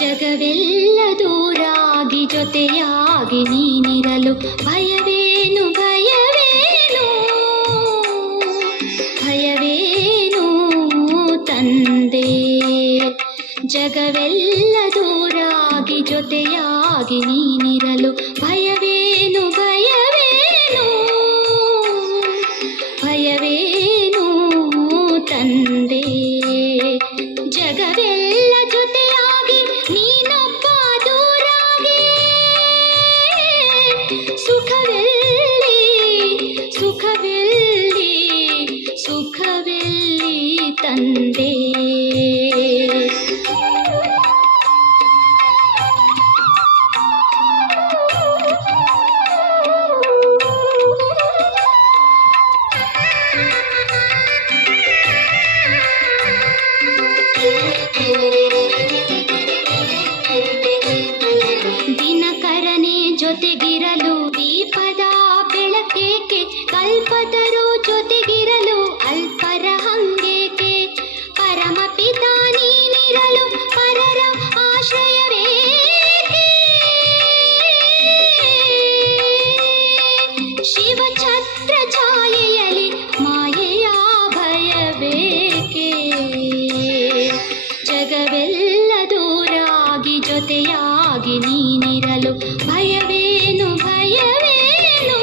ಜಗವೆಲ್ಲ ದೂರಾಗಿ ಜೊತೆಯಾಗಿ ನೀನಿರಲು ಭಯವೇನು ಭಯವೇನು ಭಯವೇನು ತಂದೆ. ಜಗವೆಲ್ಲ ದೂರಾಗಿ ಜೊತೆಯಾಗಿ ನೀನಿರಲು ಭಯವೇನು ಭಯವೇನು ಭಯವೇನು ತಂದೆ. ಜಗವೆಲ್ಲ ಜೊತೆಯಾಗಿ ನೀನೊಬ್ಬ ದೂರಾಗಿ ಸುಖವೆಲ್ಲಿ ಸುಖವೆಲ್ಲಿ ಸುಖವೆಲ್ಲಿ ತಂದೆ. ದಿನಕರನೆ ಜೊತೆಗಿರಲು ದೀಪದ ಬೆಳಕೇಕೆ, ಕಲ್ಪತರು ಜೊತೆಗಿರಲು ಅಲ್ಪರ ಹಂಗೇಕೆ. ಪರಮಪಿತ ನೀನಿರಲು ಪರರ ಆಶ್ರಯವೇಕೆ. ಶಿವಛತ್ರ ಛಾಯೆಯಲಿ ಮಾಯೆಯ ಭಯಬೇಕೆ. ಜಗವೆಲ್ಲ ದೂರಾಗಿ ಜೊತೆಯಾಗಿ ನೀನಿರಲು ಭಯವೇನು ಭಯವೇನು.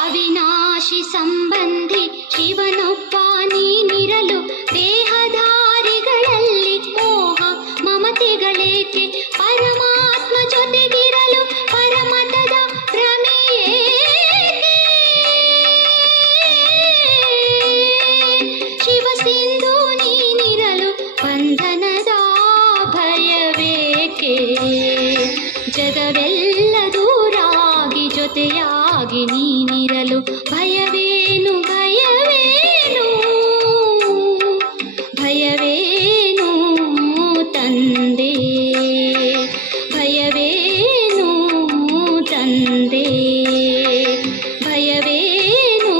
ಅವಿನಾಶಿ ಸಂಬಂಧಿ ಶಿವನೊಬ್ಬ ನೀನಿರಲು ದೇಹಧಾರಿಗಳಲ್ಲಿ ಮೋಹ ಮಮತೆಗಳೇಕೆ. ಪರಮಾತ್ಮ ಜೊತೆಗಿರಲು ಪರಮತದ ಭ್ರಮೆಯೇಕೆ. ಶಿವಸಿಂಧು ನೀನಿರಲು ಬಂಧನದ ಭಯವೇಕೆ. ಜಗವೆಲ್ಲ ದೂರಾಗಿ ಜೊತೆಯಾಗಿ ನೀನಿರಲು ಭಯವೇನು ಭಯವೇನು ಭಯವೇನು ತಂದೆ. ಭಯವೇನು ತಂದೆ ಭಯವೇನು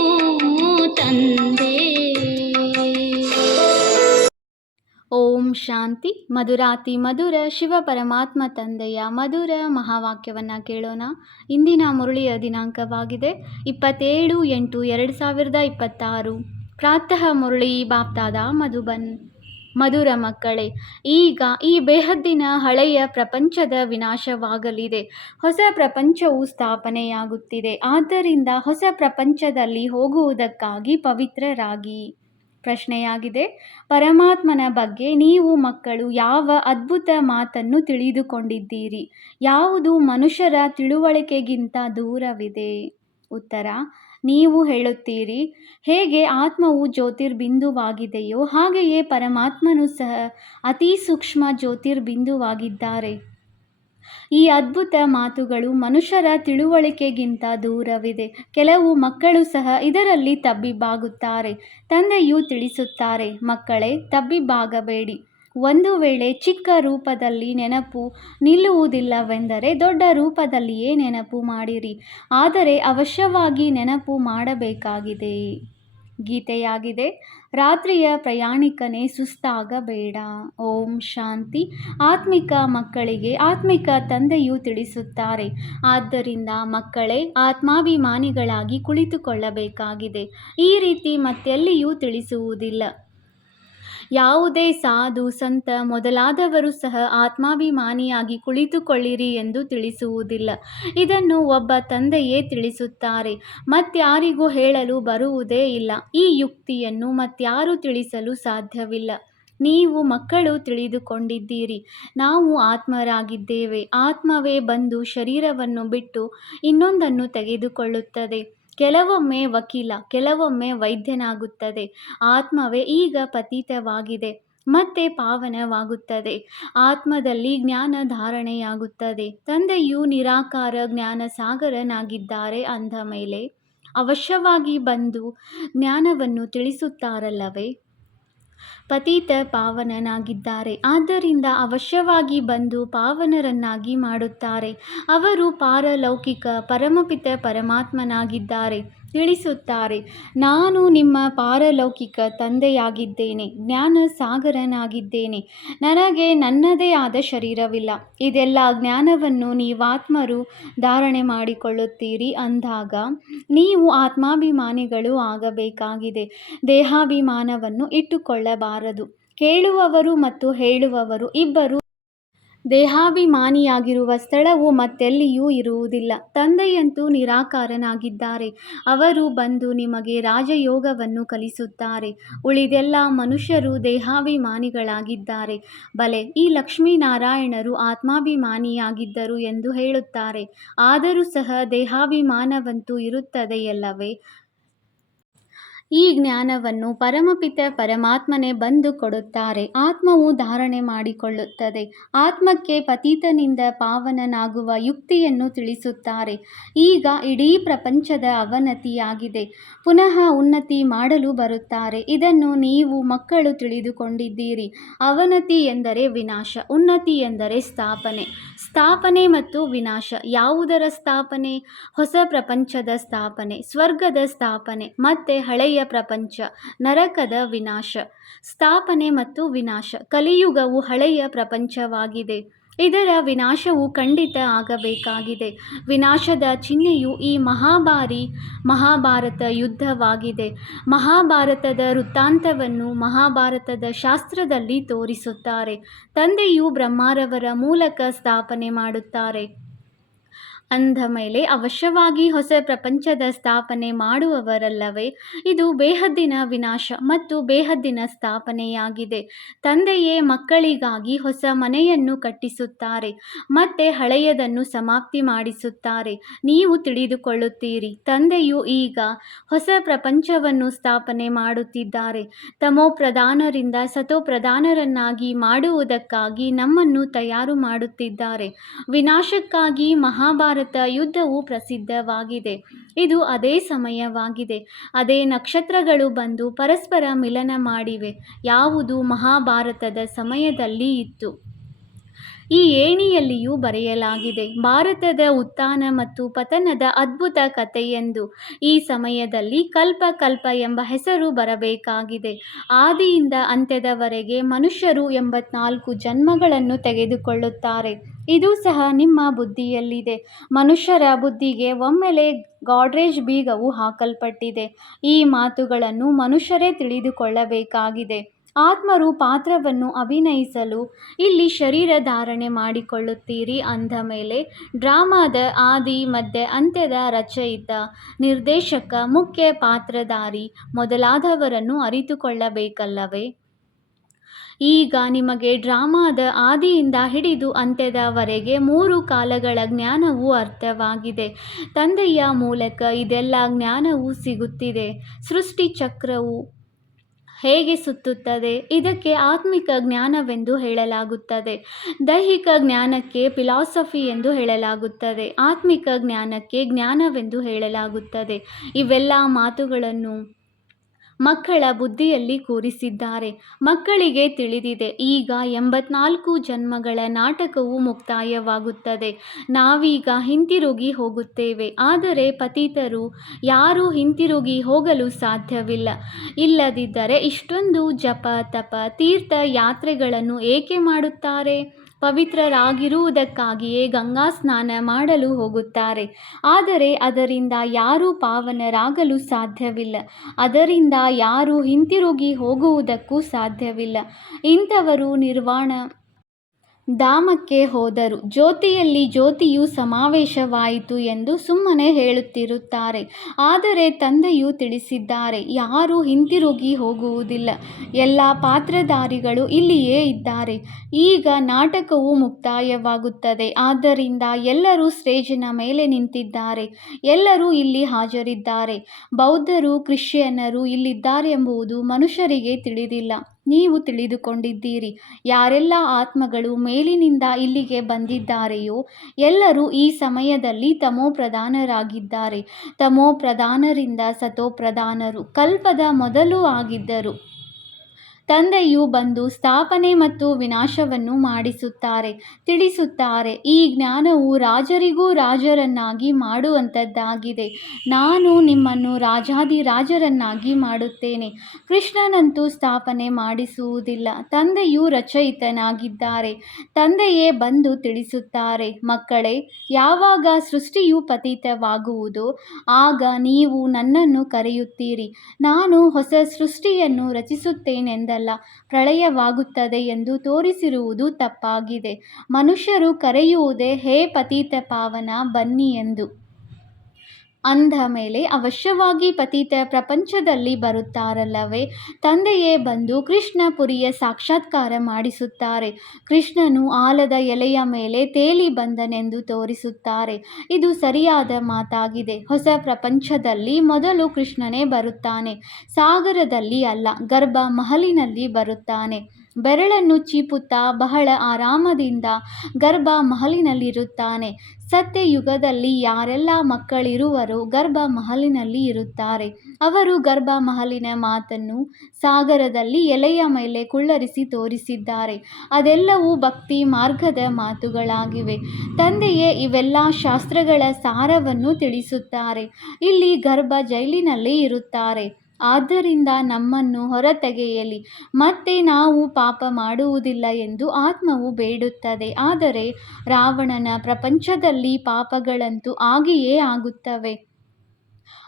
ತಂದೆ. ಓಂ ಶಾಂತಿ. ಮಧುರಾತಿ ಮಧುರ ಶಿವ ಪರಮಾತ್ಮ ತಂದೆಯ ಮಧುರ ಮಹಾವಾಕ್ಯವನ್ನು ಕೇಳೋಣ. ಇಂದಿನ ಮುರಳಿಯ ದಿನಾಂಕವಾಗಿದೆ 27/8/2026. ಪ್ರಾತಃ ಮುರಳಿ ಬಾಪ್ತಾದ ಮಧುಬನ್. ಮಧುರ ಮಕ್ಕಳೇ, ಈಗ ಈ ಬೇಹದ್ದಿನ ಹಳೆಯ ಪ್ರಪಂಚದ ವಿನಾಶವಾಗಲಿದೆ. ಹೊಸ ಪ್ರಪಂಚವು ಸ್ಥಾಪನೆಯಾಗುತ್ತಿದೆ. ಆದ್ದರಿಂದ ಹೊಸ ಪ್ರಪಂಚದಲ್ಲಿ ಹೋಗುವುದಕ್ಕಾಗಿ ಪವಿತ್ರರಾಗಿ. ಪ್ರಶ್ನೆಯಾಗಿದೆ, ಪರಮಾತ್ಮನ ಬಗ್ಗೆ ನೀವು ಮಕ್ಕಳು ಯಾವ ಅದ್ಭುತ ಮಾತನ್ನು ತಿಳಿದುಕೊಂಡಿದ್ದೀರಿ? ಯಾವುದು ಮನುಷ್ಯರ ತಿಳುವಳಿಕೆಗಿಂತ ದೂರವಿದೆ? ಉತ್ತರ, ನೀವು ಹೇಳುತ್ತೀರಿ, ಹೇಗೆ ಆತ್ಮವು ಜ್ಯೋತಿರ್ಬಿಂದುವಾಗಿದೆಯೋ ಹಾಗೆಯೇ ಪರಮಾತ್ಮನು ಸಹ ಅತಿ ಸೂಕ್ಷ್ಮ ಜ್ಯೋತಿರ್ಬಿಂದುವಾಗಿದ್ದಾರೆ. ಈ ಅದ್ಭುತ ಮಾತುಗಳು ಮನುಷ್ಯರ ತಿಳುವಳಿಕೆಗಿಂತ ದೂರವಿದೆ. ಕೆಲವು ಮಕ್ಕಳು ಸಹ ಇದರಲ್ಲಿ ತಬ್ಬಿಬ್ಬಾಗುತ್ತಾರೆ. ತಂದೆಯು ತಿಳಿಸುತ್ತಾರೆ, ಮಕ್ಕಳೇ, ತಬ್ಬಿಬ್ಬಾಗಬೇಡಿ. ಒಂದು ವೇಳೆ ಚಿಕ್ಕ ರೂಪದಲ್ಲಿ ನೆನಪು ನಿಲ್ಲುವುದಿಲ್ಲವೆಂದರೆ ದೊಡ್ಡ ರೂಪದಲ್ಲಿಯೇ ನೆನಪು ಮಾಡಿರಿ. ಆದರೆ ಅವಶ್ಯವಾಗಿ ನೆನಪು ಮಾಡಬೇಕಾಗಿದೆ. ಗೀತೆಯಾಗಿದೆ, ರಾತ್ರಿಯ ಪ್ರಯಾಣಿಕನೇ ಸುಸ್ತಾಗಬೇಡ. ಓಂ ಶಾಂತಿ. ಆತ್ಮಿಕ ಮಕ್ಕಳಿಗೆ ಆತ್ಮಿಕ ತಂದೆಯು ತಿಳಿಸುತ್ತಾರೆ, ಆದ್ದರಿಂದ ಮಕ್ಕಳೇ ಆತ್ಮಾಭಿಮಾನಿಗಳಾಗಿ ಕುಳಿತುಕೊಳ್ಳಬೇಕಾಗಿದೆ. ಈ ರೀತಿ ಮತ್ತೆಲ್ಲಿಯೂ ತಿಳಿಸುವುದಿಲ್ಲ. ಯಾವುದೇ ಸಾಧು ಸಂತ ಮೊದಲಾದವರು ಸಹ ಆತ್ಮಾಭಿಮಾನಿಯಾಗಿ ಕುಳಿತುಕೊಳ್ಳಿರಿ ಎಂದು ತಿಳಿಸುವುದಿಲ್ಲ. ಇದನ್ನು ಒಬ್ಬ ತಂದೆಯೇ ತಿಳಿಸುತ್ತಾರೆ. ಮತ್ಯಾರಿಗೂ ಹೇಳಲು ಬರುವುದೇ ಇಲ್ಲ. ಈ ಯುಕ್ತಿಯನ್ನು ಮತ್ಯಾರೂ ತಿಳಿಸಲು ಸಾಧ್ಯವಿಲ್ಲ. ನೀವು ಮಕ್ಕಳು ತಿಳಿದುಕೊಂಡಿದ್ದೀರಿ, ನಾವು ಆತ್ಮರಾಗಿದ್ದೇವೆ. ಆತ್ಮವೇ ಬಂದು ಶರೀರವನ್ನು ಬಿಟ್ಟು ಇನ್ನೊಂದನ್ನು ತೆಗೆದುಕೊಳ್ಳುತ್ತದೆ. ಕೆಲವೊಮ್ಮೆ ವಕೀಲ, ಕೆಲವೊಮ್ಮೆ ವೈದ್ಯನಾಗುತ್ತದೆ. ಆತ್ಮವೇ ಈಗ ಪತಿತವಾಗಿದೆ, ಮತ್ತೆ ಪಾವನವಾಗುತ್ತದೆ. ಆತ್ಮದಲ್ಲಿ ಜ್ಞಾನ ಧಾರಣೆಯಾಗುತ್ತದೆ. ತಂದೆಯು ನಿರಾಕಾರ ಜ್ಞಾನ ಸಾಗರನಾಗಿದ್ದಾರೆ ಅಂದ ಮೇಲೆ ಅವಶ್ಯವಾಗಿ ಬಂದು ಜ್ಞಾನವನ್ನು ತಿಳಿಸುತ್ತಾರಲ್ಲವೇ? ಪತಿತ ಪಾವನನಾಗಿದ್ದಾರೆ, ಆದ್ದರಿಂದ ಅವಶ್ಯವಾಗಿ ಬಂದು ಪಾವನರನ್ನಾಗಿ ಮಾಡುತ್ತಾರೆ. ಅವರು ಪಾರಲೌಕಿಕ ಪರಮಪಿತ ಪರಮಾತ್ಮನಾಗಿದ್ದಾರೆ. ತಿಳಿಸುತ್ತಾರೆ, ನಾನು ನಿಮ್ಮ ಪಾರಲೌಕಿಕ ತಂದೆಯಾಗಿದ್ದೇನೆ, ಜ್ಞಾನ ಸಾಗರನಾಗಿದ್ದೇನೆ. ನನಗೆ ನನ್ನದೇ ಆದ ಶರೀರವಿಲ್ಲ. ಇದೆಲ್ಲ ಜ್ಞಾನವನ್ನು ನೀವಾತ್ಮರು ಧಾರಣೆ ಮಾಡಿಕೊಳ್ಳುತ್ತೀರಿ ಅಂದಾಗ ನೀವು ಆತ್ಮಾಭಿಮಾನಿಗಳು ಆಗಬೇಕಾಗಿದೆ. ದೇಹಾಭಿಮಾನವನ್ನು ಇಟ್ಟುಕೊಳ್ಳಬಾರದು. ಕೇಳುವವರು ಮತ್ತು ಹೇಳುವವರು ಇಬ್ಬರು ದೇಹಾಭಿಮಾನಿಯಾಗಿರುವ ಸ್ಥಳವು ಮತ್ತೆಲ್ಲಿಯೂ ಇರುವುದಿಲ್ಲ. ತಂದೆಯಂತೂ ನಿರಾಕಾರನಾಗಿದ್ದಾರೆ. ಅವರು ಬಂದು ನಿಮಗೆ ರಾಜಯೋಗವನ್ನು ಕಲಿಸುತ್ತಾರೆ. ಉಳಿದೆಲ್ಲ ಮನುಷ್ಯರು ದೇಹಾಭಿಮಾನಿಗಳಾಗಿದ್ದಾರೆ. ಬಲೆ, ಈ ಲಕ್ಷ್ಮೀನಾರಾಯಣರು ಆತ್ಮಾಭಿಮಾನಿಯಾಗಿದ್ದರು ಎಂದು ಹೇಳುತ್ತಾರೆ. ಆದರೂ ಸಹ ದೇಹಾಭಿಮಾನವಂತೂ ಇರುತ್ತದೆಯಲ್ಲವೇ? ಈ ಜ್ಞಾನವನ್ನು ಪರಮಪಿತ ಪರಮಾತ್ಮನೇ ಬಂದು ಕೊಡುತ್ತಾರೆ. ಆತ್ಮವು ಧಾರಣೆ ಮಾಡಿಕೊಳ್ಳುತ್ತದೆ. ಆತ್ಮಕ್ಕೆ ಪತಿತನಿಂದ ಪಾವನನಾಗುವ ಯುಕ್ತಿಯನ್ನು ತಿಳಿಸುತ್ತಾರೆ. ಈಗ ಇಡೀ ಪ್ರಪಂಚದ ಅವನತಿಯಾಗಿದೆ, ಪುನಃ ಉನ್ನತಿ ಮಾಡಲು ಬರುತ್ತಾರೆ. ಇದನ್ನು ನೀವು ಮಕ್ಕಳು ತಿಳಿದುಕೊಂಡಿದ್ದೀರಿ. ಅವನತಿ ಎಂದರೆ ವಿನಾಶ, ಉನ್ನತಿ ಎಂದರೆ ಸ್ಥಾಪನೆ. ಸ್ಥಾಪನೆ ಮತ್ತು ವಿನಾಶ. ಯಾವುದರ ಸ್ಥಾಪನೆ? ಹೊಸ ಪ್ರಪಂಚದ ಸ್ಥಾಪನೆ, ಸ್ವರ್ಗದ ಸ್ಥಾಪನೆ, ಮತ್ತೆ ಹಳೆಯ ಪ್ರಪಂಚ ನರಕದ ವಿನಾಶ. ಸ್ಥಾಪನೆ ಮತ್ತು ವಿನಾಶ. ಕಲಿಯುಗವು ಹಳೆಯ ಪ್ರಪಂಚವಾಗಿದೆ. ಇದರ ವಿನಾಶವು ಖಂಡಿತ ಆಗಬೇಕಾಗಿದೆ. ವಿನಾಶದ ಚಿಹ್ನೆಯು ಈ ಮಹಾಭಾರತ ಯುದ್ಧವಾಗಿದೆ. ಮಹಾಭಾರತದ ವೃತ್ತಾಂತವನ್ನು ಮಹಾಭಾರತದ ಶಾಸ್ತ್ರದಲ್ಲಿ ತೋರಿಸುತ್ತಾರೆ. ತಂದೆಯು ಬ್ರಹ್ಮರವರ ಮೂಲಕ ಸ್ಥಾಪನೆ ಮಾಡುತ್ತಾರೆ ಅಂದ ಮೇಲೆ ಅವಶ್ಯವಾಗಿ ಹೊಸ ಪ್ರಪಂಚದ ಸ್ಥಾಪನೆ ಮಾಡುವವರಲ್ಲವೇ? ಇದು ಬೇಹದ್ದಿನ ವಿನಾಶ ಮತ್ತು ಬೇಹದ್ದಿನ ಸ್ಥಾಪನೆಯಾಗಿದೆ. ತಂದೆಯೇ ಮಕ್ಕಳಿಗಾಗಿ ಹೊಸ ಮನೆಯನ್ನು ಕಟ್ಟಿಸುತ್ತಾರೆ, ಮತ್ತೆ ಹಳೆಯದನ್ನು ಸಮಾಪ್ತಿ ಮಾಡಿಸುತ್ತಾರೆ. ನೀವು ತಿಳಿದುಕೊಳ್ಳುತ್ತೀರಿ, ತಂದೆಯು ಈಗ ಹೊಸ ಪ್ರಪಂಚವನ್ನು ಸ್ಥಾಪನೆ ಮಾಡುತ್ತಿದ್ದಾರೆ. ತಮೋಪ್ರಧಾನರಿಂದ ಸತೋಪ್ರಧಾನರನ್ನಾಗಿ ಮಾಡುವುದಕ್ಕಾಗಿ ನಮ್ಮನ್ನು ತಯಾರು ಮಾಡುತ್ತಿದ್ದಾರೆ. ವಿನಾಶಕ್ಕಾಗಿ ಮಹಾಭಾರತ ಯುದ್ಧವು ಪ್ರಸಿದ್ಧವಾಗಿದೆ. ಇದು ಅದೇ ಸಮಯವಾಗಿದೆ. ಅದೇ ನಕ್ಷತ್ರಗಳು ಬಂದು ಪರಸ್ಪರ ಮಿಲನ ಮಾಡಿವೆ. ಯಾವುದು ಮಹಾಭಾರತದ ಸಮಯದಲ್ಲಿ ಇತ್ತು. ಈ ಏಣಿಯಲ್ಲಿಯೂ ಬರೆಯಲಾಗಿದೆ, ಭಾರತದ ಉತ್ಥಾನ ಮತ್ತು ಪತನದ ಅದ್ಭುತ ಕಥೆಯೆಂದು. ಈ ಸಮಯದಲ್ಲಿ ಕಲ್ಪ ಎಂಬ ಹೆಸರು ಬರಬೇಕಾಗಿದೆ. ಆದಿಯಿಂದ ಅಂತ್ಯದವರೆಗೆ ಮನುಷ್ಯರು 84 ಜನ್ಮಗಳನ್ನು ತೆಗೆದುಕೊಳ್ಳುತ್ತಾರೆ. ಇದು ಸಹ ನಿಮ್ಮ ಬುದ್ಧಿಯಲ್ಲಿದೆ. ಮನುಷ್ಯರ ಬುದ್ಧಿಗೆ ಒಮ್ಮೆಲೆ ಗಾಡ್ರೇಜ್ ಬೀಗವು ಹಾಕಲ್ಪಟ್ಟಿದೆ. ಈ ಮಾತುಗಳನ್ನು ಮನುಷ್ಯರೇ ತಿಳಿದುಕೊಳ್ಳಬೇಕಾಗಿದೆ. ಆತ್ಮರು ಪಾತ್ರವನ್ನು ಅಭಿನಯಿಸಲು ಇಲ್ಲಿ ಶರೀರ ಧಾರಣೆ ಮಾಡಿಕೊಳ್ಳುತ್ತೀರಿ ಅಂದ ಮೇಲೆ ಡ್ರಾಮಾದ ಆದಿ ಮಧ್ಯ ಅಂತ್ಯದ ರಚಯಿತ, ನಿರ್ದೇಶಕ, ಮುಖ್ಯ ಪಾತ್ರಧಾರಿ ಮೊದಲಾದವರನ್ನು ಅರಿತುಕೊಳ್ಳಬೇಕಲ್ಲವೇ? ಈಗ ನಿಮಗೆ ಡ್ರಾಮಾದ ಆದಿಯಿಂದ ಹಿಡಿದು ಅಂತ್ಯದವರೆಗೆ 3 ಕಾಲಗಳ ಜ್ಞಾನವು ಅರ್ಥವಾಗಿದೆ. ತಂದೆಯ ಮೂಲಕ ಇದೆಲ್ಲ ಜ್ಞಾನವು ಸಿಗುತ್ತಿದೆ. ಸೃಷ್ಟಿ ಚಕ್ರವು ಹೇಗೆ ಸುತ್ತುತ್ತದೆ? ಇದಕ್ಕೆ ಆತ್ಮಿಕ ಜ್ಞಾನವೆಂದು ಹೇಳಲಾಗುತ್ತದೆ. ದೈಹಿಕ ಜ್ಞಾನಕ್ಕೆ ಫಿಲಾಸಫಿ ಎಂದು ಹೇಳಲಾಗುತ್ತದೆ. ಆತ್ಮಿಕ ಜ್ಞಾನಕ್ಕೆ ಜ್ಞಾನವೆಂದು ಹೇಳಲಾಗುತ್ತದೆ. ಇವೆಲ್ಲ ಮಾತುಗಳನ್ನು ಮಕ್ಕಳ ಬುದ್ಧಿಯಲ್ಲಿ ಕೂರಿಸಿದ್ದಾರೆ. ಮಕ್ಕಳಿಗೆ ತಿಳಿದಿದೆ, ಈಗ 84 ಜನ್ಮಗಳ ನಾಟಕವು ಮುಕ್ತಾಯವಾಗುತ್ತದೆ. ನಾವೀಗ ಹಿಂತಿರುಗಿ ಹೋಗುತ್ತೇವೆ. ಆದರೆ ಪತಿತರು ಯಾರೂ ಹಿಂತಿರುಗಿ ಹೋಗಲು ಸಾಧ್ಯವಿಲ್ಲ. ಇಲ್ಲದಿದ್ದರೆ ಇಷ್ಟೊಂದು ಜಪ, ತಪ, ತೀರ್ಥ ಯಾತ್ರೆಗಳನ್ನು ಏಕೆ ಮಾಡುತ್ತಾರೆ? ಪವಿತ್ರರಾಗಿರುವುದಕ್ಕಾಗಿಯೇ ಗಂಗಾ ಸ್ನಾನ ಮಾಡಲು ಹೋಗುತ್ತಾರೆ. ಆದರೆ ಅದರಿಂದ ಯಾರೂ ಪಾವನರಾಗಲು ಸಾಧ್ಯವಿಲ್ಲ. ಅದರಿಂದ ಯಾರೂ ಹಿಂತಿರುಗಿ ಹೋಗುವುದಕ್ಕೂ ಸಾಧ್ಯವಿಲ್ಲ. ಇಂಥವರು ಧಾಮಕ್ಕೆ ಹೋದರು. ಜ್ಯೋತಿಯಲ್ಲಿ ಜ್ಯೋತಿಯು ಸಮಾವೇಶವಾಯಿತು ಎಂದು ಸುಮ್ಮನೆ ಹೇಳುತ್ತಿರುತ್ತಾರೆ. ಆದರೆ ತಂದೆಯು ತಿಳಿಸಿದ್ದಾರೆ, ಯಾರೂ ಹಿಂತಿರುಗಿ ಹೋಗುವುದಿಲ್ಲ. ಎಲ್ಲ ಪಾತ್ರಧಾರಿಗಳು ಇಲ್ಲಿಯೇ ಇದ್ದಾರೆ. ಈಗ ನಾಟಕವು ಮುಕ್ತಾಯವಾಗುತ್ತದೆ. ಆದ್ದರಿಂದ ಎಲ್ಲರೂ ಸ್ಟೇಜಿನ ಮೇಲೆ ನಿಂತಿದ್ದಾರೆ. ಎಲ್ಲರೂ ಇಲ್ಲಿ ಹಾಜರಿದ್ದಾರೆ. ಬೌದ್ಧರು, ಕ್ರಿಶ್ಚಿಯನ್ನರು ಇಲ್ಲಿದ್ದಾರೆಂಬುದು ಮನುಷ್ಯರಿಗೆ ತಿಳಿದಿಲ್ಲ. ನೀವು ತಿಳಿದುಕೊಂಡಿದ್ದೀರಿ. ಯಾರೆಲ್ಲ ಆತ್ಮಗಳು ಮೇಲಿನಿಂದ ಇಲ್ಲಿಗೆ ಬಂದಿದ್ದಾರೆಯೋ ಎಲ್ಲರೂ ಈ ಸಮಯದಲ್ಲಿ ತಮೋಪ್ರಧಾನರಾಗಿದ್ದಾರೆ. ತಮೋಪ್ರಧಾನರಿಂದ ಸತೋಪ್ರಧಾನರು ಕಲ್ಪದ ಮೊದಲು ಆಗಿದ್ದರು. ತಂದೆಯು ಬಂದು ಸ್ಥಾಪನೆ ಮತ್ತು ವಿನಾಶವನ್ನು ಮಾಡಿಸುತ್ತಾರೆ, ತಿಳಿಸುತ್ತಾರೆ. ಈ ಜ್ಞಾನವು ರಾಜರಿಗೂ ರಾಜರನ್ನಾಗಿ ಮಾಡುವಂಥದ್ದಾಗಿದೆ. ನಾನು ನಿಮ್ಮನ್ನು ರಾಜಾದಿರಾಜರನ್ನಾಗಿ ಮಾಡುತ್ತೇನೆ. ಕೃಷ್ಣನಂತೂ ಸ್ಥಾಪನೆ ಮಾಡಿಸುವುದಿಲ್ಲ. ತಂದೆಯು ರಚಯಿತನಾಗಿದ್ದಾರೆ. ತಂದೆಯೇ ಬಂದು ತಿಳಿಸುತ್ತಾರೆ, ಮಕ್ಕಳೇ, ಯಾವಾಗ ಸೃಷ್ಟಿಯು ಪತಿತವಾಗುವುದೋ ಆಗ ನೀವು ನನ್ನನ್ನು ಕರೆಯುತ್ತೀರಿ. ನಾನು ಹೊಸ ಸೃಷ್ಟಿಯನ್ನು ರಚಿಸುತ್ತೇನೆಂದಲ್ಲ, ಪ್ರಳಯವಾಗುತ್ತದೆ ಎಂದು ತೋರಿಸಿರುವುದು ತಪ್ಪಾಗಿದೆ. ಮನುಷ್ಯರು ಕರೆಯುವುದೇ, ಹೇ ಪತಿತ ಪಾವನ, ಬನ್ನಿ ಎಂದು. ಅಂದ ಮೇಲೆ ಅವಶ್ಯವಾಗಿ ಪತಿತ ಪ್ರಪಂಚದಲ್ಲಿ ಬರುತ್ತಾರಲ್ಲವೇ? ತಂದೆಯೇ ಬಂದು ಕೃಷ್ಣಪುರಿಯ ಸಾಕ್ಷಾತ್ಕಾರ ಮಾಡಿಸುತ್ತಾರೆ. ಕೃಷ್ಣನು ಆಲದ ಎಲೆಯ ಮೇಲೆ ತೇಲಿ ಬಂದನೆಂದು ತೋರಿಸುತ್ತಾರೆ. ಇದು ಸರಿಯಾದ ಮಾತಾಗಿದೆ. ಹೊಸ ಪ್ರಪಂಚದಲ್ಲಿ ಮೊದಲು ಕೃಷ್ಣನೇ ಬರುತ್ತಾನೆ. ಸಾಗರದಲ್ಲಿ ಅಲ್ಲ, ಗರ್ಭ ಮಹಲಿನಲ್ಲಿ ಬರುತ್ತಾನೆ. ಬೆರಳನ್ನು ಚೀಪುತ್ತಾ ಬಹಳ ಆರಾಮದಿಂದ ಗರ್ಭ ಮಹಲಿನಲ್ಲಿರುತ್ತಾನೆ. ಸತ್ಯಯುಗದಲ್ಲಿ ಯಾರೆಲ್ಲ ಮಕ್ಕಳಿರುವರೋ ಗರ್ಭ ಮಹಲಿನಲ್ಲಿ ಇರುತ್ತಾರೆ. ಅವರು ಗರ್ಭ ಮಹಲಿನ ಮಾತನ್ನು ಸಾಗರದಲ್ಲಿ ಎಲೆಯ ಮೇಲೆ ಕುಳ್ಳರಿಸಿ ತೋರಿಸಿದ್ದಾರೆ. ಅದೆಲ್ಲವೂ ಭಕ್ತಿ ಮಾರ್ಗದ ಮಾತುಗಳಾಗಿವೆ. ತಂದೆಯೇ ಇವೆಲ್ಲ ಶಾಸ್ತ್ರಗಳ ಸಾರವನ್ನು ತಿಳಿಸುತ್ತಾರೆ. ಇಲ್ಲಿ ಗರ್ಭ ಜೈಲಿನಲ್ಲಿ ಇರುತ್ತಾರೆ. ಆದ್ದರಿಂದ ನಮ್ಮನ್ನು ಹೊರತೆಗೆಯಲಿ. ಮತ್ತೆ ನಾವು ಪಾಪ ಮಾಡುವುದಿಲ್ಲ ಎಂದು ಆತ್ಮವು ಬೇಡುತ್ತದೆ. ಆದರೆ ರಾವಣನ ಪ್ರಪಂಚದಲ್ಲಿ ಪಾಪಗಳಂತೂ ಆಗಿಯೇ ಆಗುತ್ತವೆ.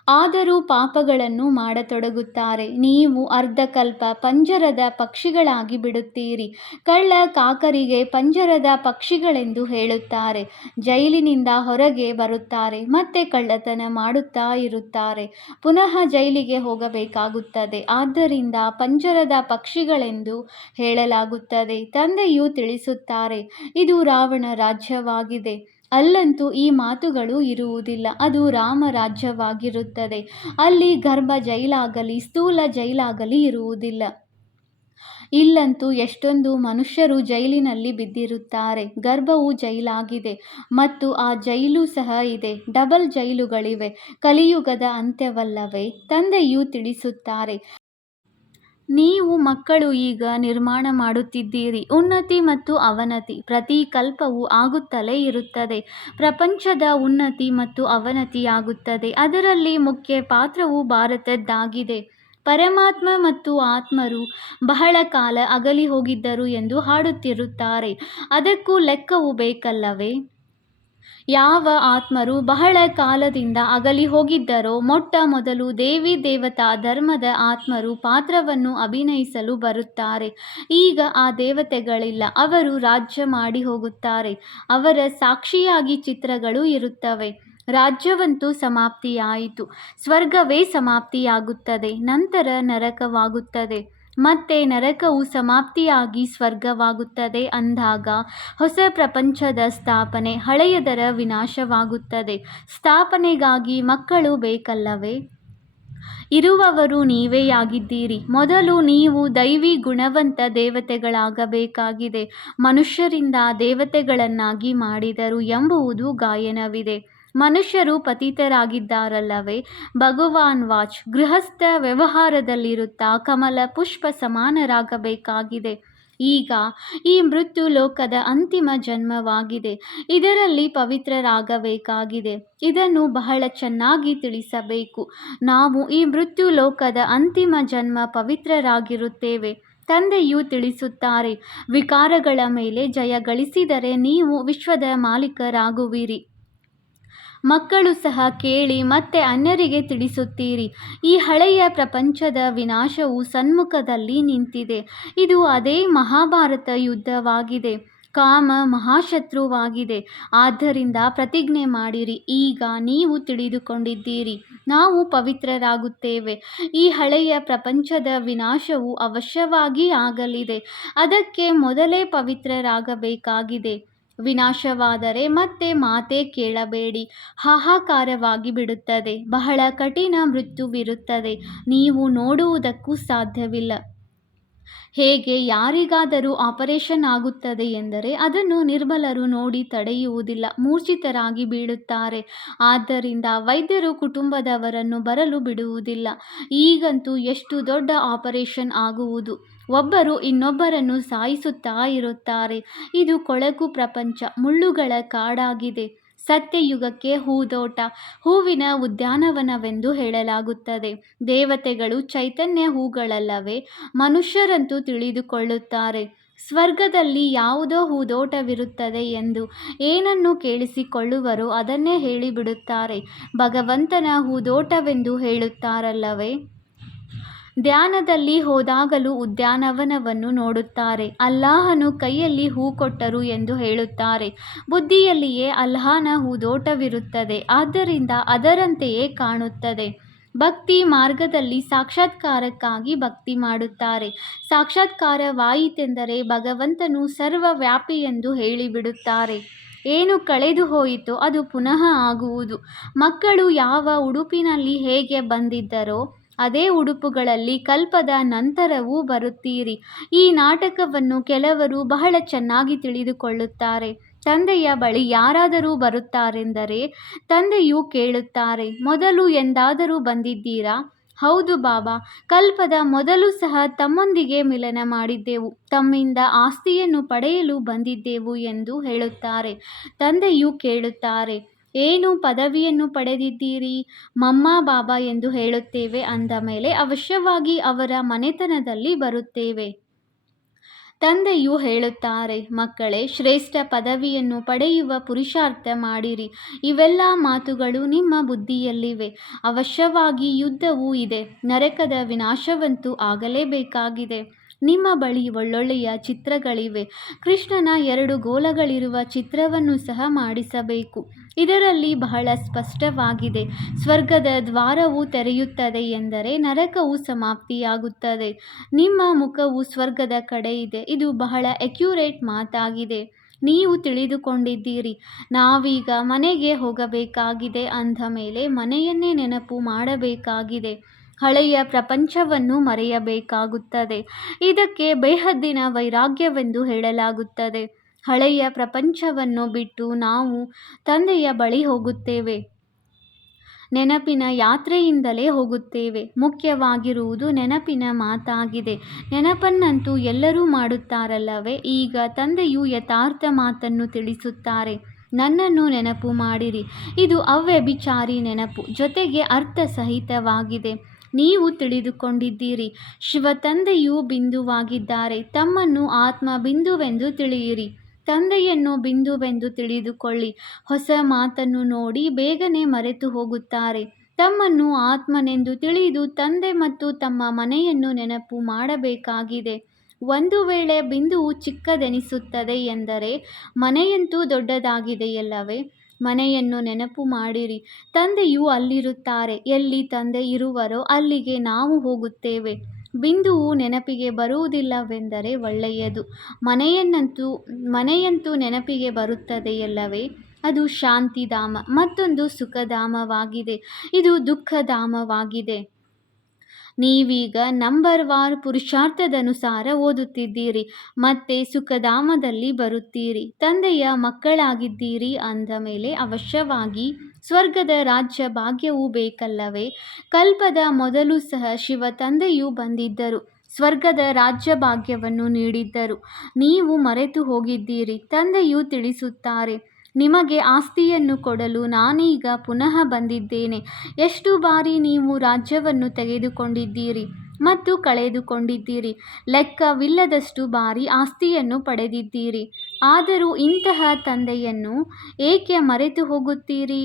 ಆದರೂ ಪಾಪಗಳನ್ನು ಮಾಡತೊಡಗುತ್ತಾರೆ. ನೀವು ಅರ್ಧಕಲ್ಪ ಪಂಜರದ ಪಕ್ಷಿಗಳಾಗಿ ಬಿಡುತ್ತೀರಿ. ಕಳ್ಳ ಕಾಕರಿಗೆ ಪಂಜರದ ಪಕ್ಷಿಗಳೆಂದು ಹೇಳುತ್ತಾರೆ. ಜೈಲಿನಿಂದ ಹೊರಗೆ ಬರುತ್ತಾರೆ, ಮತ್ತೆ ಕಳ್ಳತನ ಮಾಡುತ್ತಾ ಇರುತ್ತಾರೆ, ಪುನಃ ಜೈಲಿಗೆ ಹೋಗಬೇಕಾಗುತ್ತದೆ. ಆದ್ದರಿಂದ ಪಂಜರದ ಪಕ್ಷಿಗಳೆಂದು ಹೇಳಲಾಗುತ್ತದೆ. ತಂದೆಯು ತಿಳಿಸುತ್ತಾರೆ, ಇದು ರಾವಣ ರಾಜ್ಯವಾಗಿದೆ. ಅಲ್ಲಂತೂ ಈ ಮಾತುಗಳು ಇರುವುದಿಲ್ಲ. ಅದು ರಾಮರಾಜ್ಯವಾಗಿರುತ್ತದೆ. ಅಲ್ಲಿ ಗರ್ಭ ಜೈಲಾಗಲಿ ಸ್ಥೂಲ ಜೈಲಾಗಲಿ ಇರುವುದಿಲ್ಲ. ಇಲ್ಲಂತೂ ಎಷ್ಟೊಂದು ಮನುಷ್ಯರು ಜೈಲಿನಲ್ಲಿ ಬಿದ್ದಿರುತ್ತಾರೆ. ಗರ್ಭವು ಜೈಲಾಗಿದೆ ಮತ್ತು ಆ ಜೈಲು ಸಹ ಇದೆ. ಡಬಲ್ ಜೈಲುಗಳಿವೆ. ಕಲಿಯುಗದ ಅಂತ್ಯವಲ್ಲವೇ? ತಂದೆಯು ತಿಳಿಸುತ್ತಾರೆ, ನೀವು ಮಕ್ಕಳು ಈಗ ನಿರ್ಮಾಣ ಮಾಡುತ್ತಿದ್ದೀರಿ. ಉನ್ನತಿ ಮತ್ತು ಅವನತಿ ಪ್ರತಿ ಕಲ್ಪವೂ ಆಗುತ್ತಲೇ ಇರುತ್ತದೆ. ಪ್ರಪಂಚದ ಉನ್ನತಿ ಮತ್ತು ಅವನತಿಯಾಗುತ್ತದೆ. ಅದರಲ್ಲಿ ಮುಖ್ಯ ಪಾತ್ರವು ಭಾರತದ್ದಾಗಿದೆ. ಪರಮಾತ್ಮ ಮತ್ತು ಆತ್ಮರು ಬಹಳ ಕಾಲ ಅಗಲಿ ಹೋಗಿದ್ದರು ಎಂದು ಹಾಡುತ್ತಿರುತ್ತಾರೆ. ಅದಕ್ಕೂ ಲೆಕ್ಕವು ಬೇಕಲ್ಲವೇ? ಯಾವ ಆತ್ಮರು ಬಹಳ ಕಾಲದಿಂದ ಅಗಲಿ ಹೋಗಿದ್ದರೋ ಮೊಟ್ಟ ಮೊದಲು ದೇವಿ ದೇವತಾ ಧರ್ಮದ ಆತ್ಮರು ಪಾತ್ರವನ್ನು ಅಭಿನಯಿಸಲು ಬರುತ್ತಾರೆ. ಈಗ ಆ ದೇವತೆಗಳಿಲ್ಲ. ಅವರು ರಾಜ್ಯ ಮಾಡಿ ಹೋಗುತ್ತಾರೆ. ಅವರ ಸಾಕ್ಷಿಯಾಗಿ ಚಿತ್ರಗಳು ಇರುತ್ತವೆ. ರಾಜ್ಯವಂತೂ ಸಮಾಪ್ತಿಯಾಯಿತು. ಸ್ವರ್ಗವೇ ಸಮಾಪ್ತಿಯಾಗುತ್ತದೆ. ನಂತರ ನರಕವಾಗುತ್ತದೆ. ಮತ್ತೆ ನರಕವು ಸಮಾಪ್ತಿಯಾಗಿ ಸ್ವರ್ಗವಾಗುತ್ತದೆ. ಅಂದಾಗ ಹೊಸ ಪ್ರಪಂಚದ ಸ್ಥಾಪನೆ, ಹಳೆಯದರ ವಿನಾಶವಾಗುತ್ತದೆ. ಸ್ಥಾಪನೆಗಾಗಿ ಮಕ್ಕಳು ಬೇಕಲ್ಲವೇ? ಇರುವವರು ನೀವೇ ಆಗಿದ್ದೀರಿ. ಮೊದಲು ನೀವು ದೈವಿ ಗುಣವಂತ ದೇವತೆಗಳಾಗಬೇಕಾಗಿದೆ. ಮನುಷ್ಯರಿಂದ ದೇವತೆಗಳನ್ನಾಗಿ ಮಾಡಿದರು ಎಂಬುದು ಗಾಯನವಿದೆ. ಮನುಷ್ಯರು ಪತಿತರಾಗಿದ್ದಾರಲ್ಲವೇ? ಭಗವಾನ್ ವಾಚ್, ಗೃಹಸ್ಥ ವ್ಯವಹಾರದಲ್ಲಿರುತ್ತಾ ಕಮಲ ಪುಷ್ಪ ಸಮಾನರಾಗಬೇಕಾಗಿದೆ. ಈಗ ಈ ಮೃತ್ಯು ಲೋಕದ ಅಂತಿಮ ಜನ್ಮವಾಗಿದೆ. ಇದರಲ್ಲಿ ಪವಿತ್ರರಾಗಬೇಕಾಗಿದೆ. ಇದನ್ನು ಬಹಳ ಚೆನ್ನಾಗಿ ತಿಳಿಸಬೇಕು. ನಾವು ಈ ಮೃತ್ಯು ಲೋಕದ ಅಂತಿಮ ಜನ್ಮ ಪವಿತ್ರರಾಗಿರುತ್ತೇವೆ. ತಂದೆಯು ತಿಳಿಸುತ್ತಾರೆ, ವಿಕಾರಗಳ ಮೇಲೆ ಜಯ ಗಳಿಸಿದರೆ ನೀವು ವಿಶ್ವದ ಮಾಲೀಕರಾಗುವಿರಿ. ಮಕ್ಕಳು ಸಹ ಕೇಳಿ ಮತ್ತೆ ಅನ್ಯರಿಗೆ ತಿಳಿಸುತ್ತೀರಿ. ಈ ಹಳೆಯ ಪ್ರಪಂಚದ ವಿನಾಶವು ಸನ್ಮುಖದಲ್ಲಿ ನಿಂತಿದೆ. ಇದು ಅದೇ ಮಹಾಭಾರತ ಯುದ್ಧವಾಗಿದೆ. ಕಾಮ ಮಹಾಶತ್ರುವಾಗಿದೆ. ಆದ್ದರಿಂದ ಪ್ರತಿಜ್ಞೆ ಮಾಡಿರಿ. ಈಗ ನೀವು ತಿಳಿದುಕೊಂಡಿದ್ದೀರಿ, ನಾವು ಪವಿತ್ರರಾಗುತ್ತೇವೆ. ಈ ಹಳೆಯ ಪ್ರಪಂಚದ ವಿನಾಶವು ಅವಶ್ಯವಾಗಿ ಆಗಲಿದೆ. ಅದಕ್ಕೆ ಮೊದಲೇ ಪವಿತ್ರರಾಗಬೇಕಾಗಿದೆ. ವಿನಾಶವಾದರೆ ಮತ್ತೆ ಮಾತೇ ಕೇಳಬೇಡಿ. ಹಾಹಾಕಾರವಾಗಿ ಬಿಡುತ್ತದೆ. ಬಹಳ ಕಠಿಣ ಮೃತ್ಯುವಿರುತ್ತದೆ. ನೀವು ನೋಡುವುದಕ್ಕೂ ಸಾಧ್ಯವಿಲ್ಲ. ಹೇಗೆ ಯಾರಿಗಾದರೂ ಆಪರೇಷನ್ ಆಗುತ್ತದೆ ಎಂದರೆ ಅದನ್ನು ನಿರ್ಬಲರು ನೋಡಿ ತಡೆಯುವುದಿಲ್ಲ, ಮೂರ್ಛಿತರಾಗಿ ಬೀಳುತ್ತಾರೆ. ಆದ್ದರಿಂದ ವೈದ್ಯರು ಕುಟುಂಬದವರನ್ನು ಬರಲು ಬಿಡುವುದಿಲ್ಲ. ಈಗಂತೂ ಎಷ್ಟು ದೊಡ್ಡ ಆಪರೇಷನ್ ಆಗುವುದು. ಒಬ್ಬರು ಇನ್ನೊಬ್ಬರನ್ನು ಸಾಯಿಸುತ್ತಾ ಇರುತ್ತಾರೆ. ಇದು ಕೊಳಕು ಪ್ರಪಂಚ, ಮುಳ್ಳುಗಳ ಕಾಡಾಗಿದೆ. ಸತ್ಯಯುಗಕ್ಕೆ ಹೂದೋಟ, ಹೂವಿನ ಉದ್ಯಾನವನವೆಂದು ಹೇಳಲಾಗುತ್ತದೆ. ದೇವತೆಗಳು ಚೈತನ್ಯ ಹೂಗಳಲ್ಲವೇ? ಮನುಷ್ಯರಂತೂ ತಿಳಿದುಕೊಳ್ಳುತ್ತಾರೆ. ಸ್ವರ್ಗದಲ್ಲಿ ಯಾವುದೋ ಹೂದೋಟವಿರುತ್ತದೆ ಎಂದು ಏನನ್ನು ಕೇಳಿಸಿಕೊಳ್ಳುವರೋ ಅದನ್ನೇ ಹೇಳಿಬಿಡುತ್ತಾರೆ. ಭಗವಂತನ ಹೂದೋಟವೆಂದು ಹೇಳುತ್ತಾರಲ್ಲವೇ? ಧ್ಯಾನದಲ್ಲಿ ಹೋದಾಗಲೂ ಉದ್ಯಾನವನವನ್ನು ನೋಡುತ್ತಾರೆ. ಅಲ್ಲಾಹನು ಕೈಯಲ್ಲಿ ಹೂ ಕೊಟ್ಟರು ಎಂದು ಹೇಳುತ್ತಾರೆ. ಬುದ್ಧಿಯಲ್ಲಿಯೇ ಅಲ್ಲಾಹನ ಹೂದೋಟವಿರುತ್ತದೆ. ಆದ್ದರಿಂದ ಅದರಂತೆಯೇ ಕಾಣುತ್ತದೆ. ಭಕ್ತಿ ಮಾರ್ಗದಲ್ಲಿ ಸಾಕ್ಷಾತ್ಕಾರಕ್ಕಾಗಿ ಭಕ್ತಿ ಮಾಡುತ್ತಾರೆ. ಸಾಕ್ಷಾತ್ಕಾರವಾಯಿತೆಂದರೆ ಭಗವಂತನು ಸರ್ವವ್ಯಾಪಿ ಎಂದು ಹೇಳಿಬಿಡುತ್ತಾರೆ. ಏನು ಕಳೆದು ಹೋಯಿತೋ ಅದು ಪುನಃ ಆಗುವುದು. ಮಕ್ಕಳು ಯಾವ ಉಡುಪಿನಲ್ಲಿ ಹೇಗೆ ಬಂದಿದ್ದರೋ ಅದೇ ಉಡುಪುಗಳಲ್ಲಿ ಕಲ್ಪದ ನಂತರವೂ ಬರುತ್ತೀರಿ. ಈ ನಾಟಕವನ್ನು ಕೆಲವರು ಬಹಳ ಚೆನ್ನಾಗಿ ತಿಳಿದುಕೊಳ್ಳುತ್ತಾರೆ. ತಂದೆಯ ಬಳಿ ಯಾರಾದರೂ ಬರುತ್ತಾರೆಂದರೆ ತಂದೆಯು ಕೇಳುತ್ತಾರೆ, ಮೊದಲು ಎಂದಾದರೂ ಬಂದಿದ್ದೀರಾ? ಹೌದು ಬಾಬಾ, ಕಲ್ಪದ ಮೊದಲು ಸಹ ತಮ್ಮೊಂದಿಗೆ ಮಿಲನ ಮಾಡಿದ್ದೆವು, ತಮ್ಮಿಂದ ಆಸ್ತಿಯನ್ನು ಪಡೆಯಲು ಬಂದಿದ್ದೆವು ಎಂದು ಹೇಳುತ್ತಾರೆ. ತಂದೆಯು ಕೇಳುತ್ತಾರೆ, ಏನು ಪದವಿಯನ್ನು ಪಡೆದಿದ್ದೀರಿ? ಮಮ್ಮ ಬಾಬಾ ಎಂದು ಹೇಳುತ್ತೇವೆ. ಅಂದ ಮೇಲೆ ಅವಶ್ಯವಾಗಿ ಅವರ ಮನೆತನದಲ್ಲಿ ಬರುತ್ತೇವೆ. ತಂದೆಯು ಹೇಳುತ್ತಾರೆ, ಮಕ್ಕಳೇ, ಶ್ರೇಷ್ಠ ಪದವಿಯನ್ನು ಪಡೆಯುವ ಪುರುಷಾರ್ಥ ಮಾಡಿರಿ. ಇವೆಲ್ಲ ಮಾತುಗಳು ನಿಮ್ಮ ಬುದ್ಧಿಯಲ್ಲಿವೆ. ಅವಶ್ಯವಾಗಿ ಯುದ್ಧವೂ ಇದೆ. ನರಕದ ವಿನಾಶವಂತೂ ಆಗಲೇಬೇಕಾಗಿದೆ. ನಿಮ್ಮ ಬಳಿ ಒಳ್ಳೊಳ್ಳೆಯ ಚಿತ್ರಗಳಿವೆ. ಕೃಷ್ಣನ 2 ಗೋಲಗಳಿರುವ ಚಿತ್ರವನ್ನು ಸಹ ಮಾಡಿಸಬೇಕು. ಇದರಲ್ಲಿ ಬಹಳ ಸ್ಪಷ್ಟವಾಗಿದೆ, ಸ್ವರ್ಗದ ದ್ವಾರವು ತೆರೆಯುತ್ತದೆ ಎಂದರೆ ನರಕವು ಸಮಾಪ್ತಿಯಾಗುತ್ತದೆ. ನಿಮ್ಮ ಮುಖವು ಸ್ವರ್ಗದ ಕಡೆ ಇದೆ. ಇದು ಬಹಳ ಅಕ್ಯುರೇಟ್ ಮಾತಾಗಿದೆ. ನೀವು ತಿಳಿದುಕೊಂಡಿದ್ದೀರಿ. ನಾವೀಗ ಮನೆಗೆ ಹೋಗಬೇಕಾಗಿದೆ. ಅಂದ ಮೇಲೆ ಮನೆಯನ್ನೇ ನೆನಪು ಮಾಡಬೇಕಾಗಿದೆ. ಹಳೆಯ ಪ್ರಪಂಚವನ್ನು ಮರೆಯಬೇಕಾಗುತ್ತದೆ. ಇದಕ್ಕೆ ಬೇಹದ್ದಿನ ವೈರಾಗ್ಯವೆಂದು ಹೇಳಲಾಗುತ್ತದೆ. ಹಳೆಯ ಪ್ರಪಂಚವನ್ನು ಬಿಟ್ಟು ನಾವು ತಂದೆಯ ಬಳಿ ಹೋಗುತ್ತೇವೆ. ನೆನಪಿನ ಯಾತ್ರೆಯಿಂದಲೇ ಹೋಗುತ್ತೇವೆ. ಮುಖ್ಯವಾಗಿರುವುದು ನೆನಪಿನ ಮಾತಾಗಿದೆ. ನೆನಪನ್ನಂತೂ ಎಲ್ಲರೂ ಮಾಡುತ್ತಾರಲ್ಲವೇ? ಈಗ ತಂದೆಯು ಯಥಾರ್ಥ ಮಾತನ್ನು ತಿಳಿಸುತ್ತಾರೆ. ನನ್ನನ್ನು ನೆನಪು ಮಾಡಿರಿ. ಇದು ಅವ್ಯಭಿಚಾರಿ ನೆನಪು, ಜೊತೆಗೆ ಅರ್ಥಸಹಿತವಾಗಿದೆ. ನೀವು ತಿಳಿದುಕೊಂಡಿದ್ದೀರಿ, ಶಿವ ತಂದೆಯು ಬಿಂದುವಾಗಿದ್ದಾರೆ. ತಮ್ಮನ್ನು ಆತ್ಮ ಬಿಂದುವೆಂದು ತಿಳಿಯಿರಿ. ತಂದೆಯನ್ನು ಬಿಂದುವೆಂದು ತಿಳಿದುಕೊಳ್ಳಿ. ಹೊಸ ಮಾತನ್ನು ನೋಡಿ ಬೇಗನೆ ಮರೆತು ಹೋಗುತ್ತಾರೆ. ತಮ್ಮನ್ನು ಆತ್ಮನೆಂದು ತಿಳಿದು ತಂದೆ ಮತ್ತು ತಮ್ಮ ಮನೆಯನ್ನು ನೆನಪು ಮಾಡಬೇಕಾಗಿದೆ. ಒಂದು ವೇಳೆ ಬಿಂದುವು ಚಿಕ್ಕದೆನಿಸುತ್ತದೆ ಎಂದರೆ ಮನೆಯಂತೂ ದೊಡ್ಡದಾಗಿದೆಯಲ್ಲವೇ? ಮನೆಯನ್ನು ನೆನಪು ಮಾಡಿರಿ. ತಂದೆಯು ಅಲ್ಲಿರುತ್ತಾರೆ. ಎಲ್ಲಿ ತಂದೆ ಇರುವರೋ ಅಲ್ಲಿಗೆ ನಾವು ಹೋಗುತ್ತೇವೆ. ಬಿಂದುವು ನೆನಪಿಗೆ ಬರುವುದಿಲ್ಲವೆಂದರೆ ಒಳ್ಳೆಯದು. ಮನೆಯಂತೂ ನೆನಪಿಗೆ ಬರುತ್ತದೆಯಲ್ಲವೇ? ಅದು ಶಾಂತಿಧಾಮ. ಮತ್ತೊಂದು ಸುಖಧಾಮವಾಗಿದೆ. ಇದು ದುಃಖಧಾಮವಾಗಿದೆ. ನೀವೀಗ ನಂಬರ್ವಾರ್ ಪುರುಷಾರ್ಥದನುಸಾರ ಓದುತ್ತಿದ್ದೀರಿ. ಮತ್ತೆ ಸುಖಧಾಮದಲ್ಲಿ ಬರುತ್ತೀರಿ. ತಂದೆಯ ಮಕ್ಕಳಾಗಿದ್ದೀರಿ ಅಂದ ಮೇಲೆ ಅವಶ್ಯವಾಗಿ ಸ್ವರ್ಗದ ರಾಜ್ಯ ಭಾಗ್ಯವೂ ಬೇಕಲ್ಲವೇ? ಕಲ್ಪದ ಮೊದಲು ಸಹ ಶಿವ ತಂದೆಯು ಬಂದಿದ್ದರು. ಸ್ವರ್ಗದ ರಾಜ್ಯ ಭಾಗ್ಯವನ್ನು ನೀಡಿದ್ದರು. ನೀವು ಮರೆತು ಹೋಗಿದ್ದೀರಿ. ತಂದೆಯು ತಿಳಿಸುತ್ತಾರೆ, ನಿಮಗೆ ಆಸ್ತಿಯನ್ನು ಕೊಡಲು ನಾನೀಗ ಪುನಃ ಬಂದಿದ್ದೇನೆ. ಎಷ್ಟು ಬಾರಿ ನೀವು ರಾಜ್ಯವನ್ನು ತೆಗೆದುಕೊಂಡಿದ್ದೀರಿ ಮತ್ತು ಕಳೆದುಕೊಂಡಿದ್ದೀರಿ. ಲೆಕ್ಕವಿಲ್ಲದಷ್ಟು ಬಾರಿ ಆಸ್ತಿಯನ್ನು ಪಡೆದಿದ್ದೀರಿ. ಆದರೂ ಇಂತಹ ತಂದೆಯನ್ನು ಏಕೆ ಮರೆತು ಹೋಗುತ್ತೀರಿ?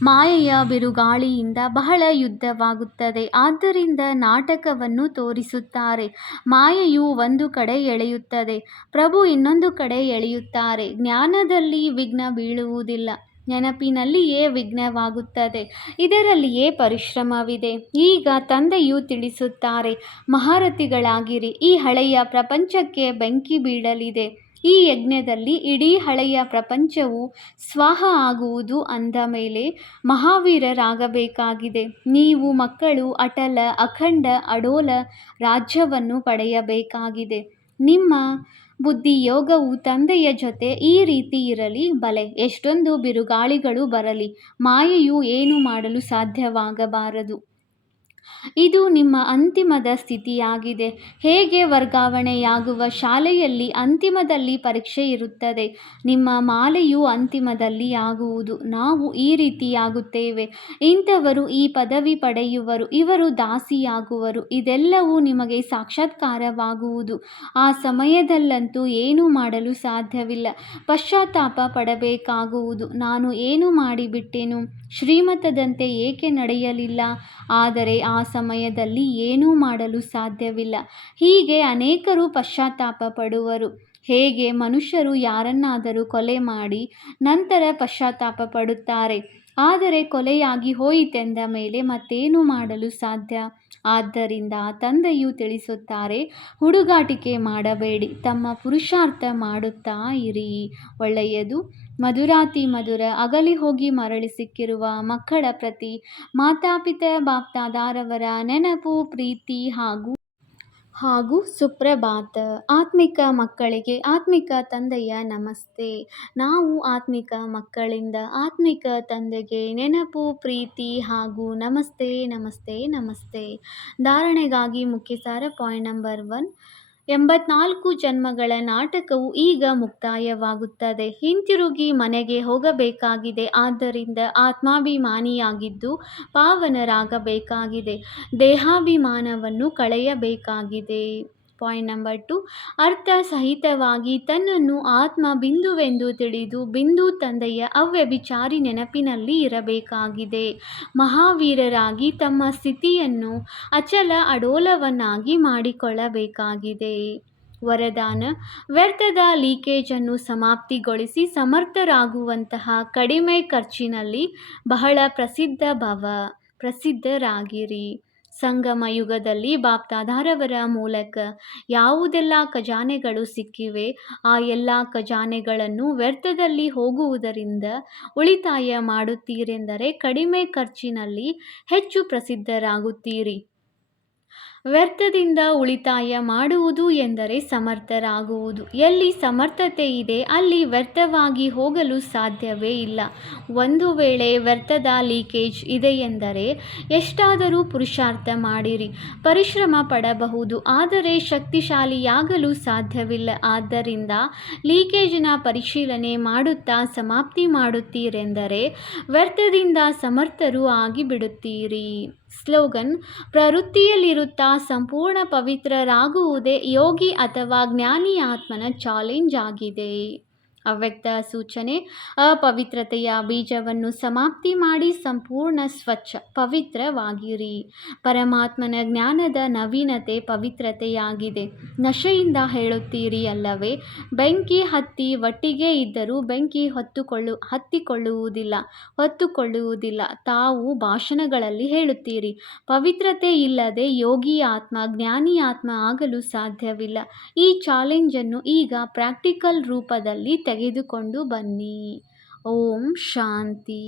ಮಾಯೆಯ ಬಿರುಗಾಳಿಯಿಂದ ಬಹಳ ಯುದ್ಧವಾಗುತ್ತದೆ. ಆದ್ದರಿಂದ ನಾಟಕವನ್ನು ತೋರಿಸುತ್ತಾರೆ. ಮಾಯೆಯು ಒಂದು ಕಡೆ ಎಳೆಯುತ್ತದೆ, ಪ್ರಭು ಇನ್ನೊಂದು ಕಡೆ ಎಳೆಯುತ್ತಾರೆ. ಜ್ಞಾನದಲ್ಲಿ ವಿಘ್ನ ಬೀಳುವುದಿಲ್ಲ, ನೆನಪಿನಲ್ಲಿಯೇ ವಿಘ್ನವಾಗುತ್ತದೆ. ಇದರಲ್ಲಿಯೇ ಪರಿಶ್ರಮವಿದೆ. ಈಗ ತಂದೆಯು ತಿಳಿಸುತ್ತಾರೆ, ಮಹಾರಥಿಗಳಾಗಿರಿ. ಈ ಹಳೆಯ ಪ್ರಪಂಚಕ್ಕೆ ಬೆಂಕಿ ಬೀಳಲಿದೆ. ಈ ಯಜ್ಞದಲ್ಲಿ ಇಡೀ ಹಳೆಯ ಪ್ರಪಂಚವು ಸ್ವಾಹ ಆಗುವುದು. ಅಂದ ಮೇಲೆ ಮಹಾವೀರರಾಗಬೇಕಾಗಿದೆ. ನೀವು ಮಕ್ಕಳು ಅಟಲ ಅಖಂಡ ಅಡೋಲ ರಾಜ್ಯವನ್ನು ಪಡೆಯಬೇಕಾಗಿದೆ. ನಿಮ್ಮ ಬುದ್ಧಿಯೋಗವು ತಂದೆಯ ಜೊತೆ ಈ ರೀತಿ ಇರಲಿ. ಬಲೆ ಎಷ್ಟೊಂದು ಬಿರುಗಾಳಿಗಳು ಬರಲಿ, ಮಾಯೆಯು ಏನು ಮಾಡಲು ಸಾಧ್ಯವಾಗಬಾರದು. ಇದು ನಿಮ್ಮ ಅಂತಿಮದ ಸ್ಥಿತಿಯಾಗಿದೆ. ಹೇಗೆ ವರ್ಗಾವಣೆಯಾಗುವ ಶಾಲೆಯಲ್ಲಿ ಅಂತಿಮದಲ್ಲಿ ಪರೀಕ್ಷೆ ಇರುತ್ತದೆ, ನಿಮ್ಮ ಮಾಲೆಯು ಅಂತಿಮದಲ್ಲಿ ಆಗುವುದು. ನಾವು ಈ ರೀತಿಯಾಗುತ್ತೇವೆ. ಇಂಥವರು ಈ ಪದವಿ ಪಡೆಯುವರು, ಇವರು ದಾಸಿಯಾಗುವರು. ಇದೆಲ್ಲವೂ ನಿಮಗೆ ಸಾಕ್ಷಾತ್ಕಾರವಾಗುವುದು. ಆ ಸಮಯದಲ್ಲಂತೂ ಏನೂ ಮಾಡಲು ಸಾಧ್ಯವಿಲ್ಲ. ಪಶ್ಚಾತ್ತಾಪ ಪಡಬೇಕಾಗುವುದು. ನಾನು ಏನು ಮಾಡಿಬಿಟ್ಟೆನು, ಶ್ರೀಮತದಂತೆ ಏಕೆ ನಡೆಯಲಿಲ್ಲ. ಆದರೆ ಆ ಸಮಯದಲ್ಲಿ ಏನೂ ಮಾಡಲು ಸಾಧ್ಯವಿಲ್ಲ. ಹೀಗೆ ಅನೇಕರು ಪಶ್ಚಾತ್ತಾಪ ಪಡುವರು. ಹೇಗೆ ಮನುಷ್ಯರು ಯಾರನ್ನಾದರೂ ಕೊಲೆ ಮಾಡಿ ನಂತರ ಪಶ್ಚಾತ್ತಾಪ ಪಡುತ್ತಾರೆ. ಆದರೆ ಕೊಲೆಯಾಗಿ ಹೋಯಿತೆಂದ ಮೇಲೆ ಮತ್ತೇನು ಮಾಡಲು ಸಾಧ್ಯ. ಆದ್ದರಿಂದ ತಂದೆಯು ತಿಳಿಸುತ್ತಾರೆ, ಹುಡುಗಾಟಿಕೆ ಮಾಡಬೇಡಿ, ತಮ್ಮ ಪುರುಷಾರ್ಥ ಮಾಡುತ್ತಾ ಇರಿ. ಒಳ್ಳೆಯದು. ಮಧುರಾತಿ ಮಧುರ ಅಗಲಿ ಹೋಗಿ ಮರಳಿ ಸಿಕ್ಕಿರುವ ಮಕ್ಕಳ ಪ್ರತಿ ಮಾತಾಪಿತ ಬಾಪ್ದಾದಾರವರ ನೆನಪು, ಪ್ರೀತಿ ಹಾಗೂ ಸುಪ್ರಭಾತ. ಆತ್ಮಿಕ ಮಕ್ಕಳಿಗೆ ಆತ್ಮಿಕ ತಂದೆಯ ನಮಸ್ತೆ. ನಾವು ಆತ್ಮಿಕ ಮಕ್ಕಳಿಂದ ಆತ್ಮಿಕ ತಂದೆಗೆ ನೆನಪು, ಪ್ರೀತಿ ಹಾಗೂ ನಮಸ್ತೆ ನಮಸ್ತೆ ನಮಸ್ತೆ. ಧಾರಣೆಗಾಗಿ ಮುಖ್ಯಸಾರ ಪಾಯಿಂಟ್ ನಂಬರ್ 1. 84 ಜನ್ಮಗಳ ನಾಟಕವು ಈಗ ಮುಕ್ತಾಯವಾಗುತ್ತದೆ. ಹಿಂತಿರುಗಿ ಮನೆಗೆ ಹೋಗಬೇಕಾಗಿದೆ. ಆದ್ದರಿಂದ ಆತ್ಮಾಭಿಮಾನಿಯಾಗಿದ್ದು ಪಾವನರಾಗಬೇಕಾಗಿದೆ. ದೇಹಾಭಿಮಾನವನ್ನು ಕಳೆಯಬೇಕಾಗಿದೆ. Point number 2. ಅರ್ಥ ಸಹಿತವಾಗಿ ತನ್ನನ್ನು ಆತ್ಮ ಬಿಂದುವೆಂದು ತಿಳಿದು ಬಿಂದು ತಂದೆಯ ಅವ್ಯಭಿಚಾರಿ ನೆನಪಿನಲ್ಲಿ ಇರಬೇಕಾಗಿದೆ. ಮಹಾವೀರರಾಗಿ ತಮ್ಮ ಸ್ಥಿತಿಯನ್ನು ಅಚಲ ಅಡೋಲವನ್ನಾಗಿ ಮಾಡಿಕೊಳ್ಳಬೇಕಾಗಿದೆ. ವರದಾನ: ವ್ಯರ್ಥದ ಲೀಕೇಜನ್ನು ಸಮಾಪ್ತಿಗೊಳಿಸಿ ಸಮರ್ಥರಾಗುವಂತಹ ಕಡಿಮೆ ಖರ್ಚಿನಲ್ಲಿ ಬಹಳ ಪ್ರಸಿದ್ಧರಾಗಿರಿ. ಸಂಗಮ ಯುಗದಲ್ಲಿ ಬಾಪ್ದಾದಾರವರ ಮೂಲಕ ಯಾವುದೆಲ್ಲ ಖಜಾನೆಗಳು ಸಿಕ್ಕಿವೆ, ಆ ಎಲ್ಲ ಖಜಾನೆಗಳನ್ನು ವ್ಯರ್ಥದಲ್ಲಿ ಹೋಗುವುದರಿಂದ ಉಳಿತಾಯ ಮಾಡುತ್ತೀರೆಂದರೆ ಕಡಿಮೆ ಖರ್ಚಿನಲ್ಲಿ ಹೆಚ್ಚು ಪ್ರಸಿದ್ಧರಾಗುತ್ತೀರಿ. ವ್ಯರ್ಥದಿಂದ ಉಳಿತಾಯ ಮಾಡುವುದು ಎಂದರೆ ಸಮರ್ಥರಾಗುವುದು. ಎಲ್ಲಿ ಸಮರ್ಥತೆ ಇದೆ ಅಲ್ಲಿ ವ್ಯರ್ಥವಾಗಿ ಹೋಗಲು ಸಾಧ್ಯವೇ ಇಲ್ಲ. ಒಂದು ವೇಳೆ ವ್ಯರ್ಥದ ಲೀಕೇಜ್ ಇದೆಯೆಂದರೆ ಎಷ್ಟಾದರೂ ಪುರುಷಾರ್ಥ ಮಾಡಿರಿ, ಪರಿಶ್ರಮ ಪಡಬಹುದು, ಆದರೆ ಶಕ್ತಿಶಾಲಿಯಾಗಲು ಸಾಧ್ಯವಿಲ್ಲ. ಆದ್ದರಿಂದ ಲೀಕೇಜಿನ ಪರಿಶೀಲನೆ ಮಾಡುತ್ತಾ ಸಮಾಪ್ತಿ ಮಾಡುತ್ತೀರೆಂದರೆ ವ್ಯರ್ಥದಿಂದ ಸಮರ್ಥರು ಆಗಿಬಿಡುತ್ತೀರಿ. ಸ್ಲೋಗನ್: ಪ್ರವೃತ್ತಿಯಲ್ಲಿರುತ್ತಾ ಸಂಪೂರ್ಣ ಪವಿತ್ರರಾಗುವುದೇ ಯೋಗಿ ಅಥವಾ ಜ್ಞಾನಿ ಆತ್ಮನ ಚಾಲೆಂಜ್ ಆಗಿದೆ. ಅವ್ಯಕ್ತ ಸೂಚನೆ: ಅಪವಿತ್ರತೆಯ ಬೀಜವನ್ನು ಸಮಾಪ್ತಿ ಮಾಡಿ ಸಂಪೂರ್ಣ ಸ್ವಚ್ಛ ಪವಿತ್ರವಾಗಿರಿ. ಪರಮಾತ್ಮನ ಜ್ಞಾನದ ನವೀನತೆ ಪವಿತ್ರತೆಯಾಗಿದೆ. ನಶೆಯಿಂದ ಹೇಳುತ್ತೀರಿ ಅಲ್ಲವೇ, ಬೆಂಕಿ ಹತ್ತಿ ಒಟ್ಟಿಗೆ ಇದ್ದರೂ ಬೆಂಕಿ ಹೊತ್ತುಕೊಳ್ಳುವುದಿಲ್ಲ. ತಾವು ಭಾಷಣಗಳಲ್ಲಿ ಹೇಳುತ್ತೀರಿ, ಪವಿತ್ರತೆ ಇಲ್ಲದೆ ಯೋಗಿ ಆತ್ಮ ಜ್ಞಾನಿ ಆತ್ಮ ಆಗಲು ಸಾಧ್ಯವಿಲ್ಲ. ಈ ಚಾಲೆಂಜನ್ನು ಈಗ ಪ್ರಾಕ್ಟಿಕಲ್ ರೂಪದಲ್ಲಿ ತೆಗೆದುಕೊಂಡು ಬನ್ನಿ. ಓಂ ಶಾಂತಿ.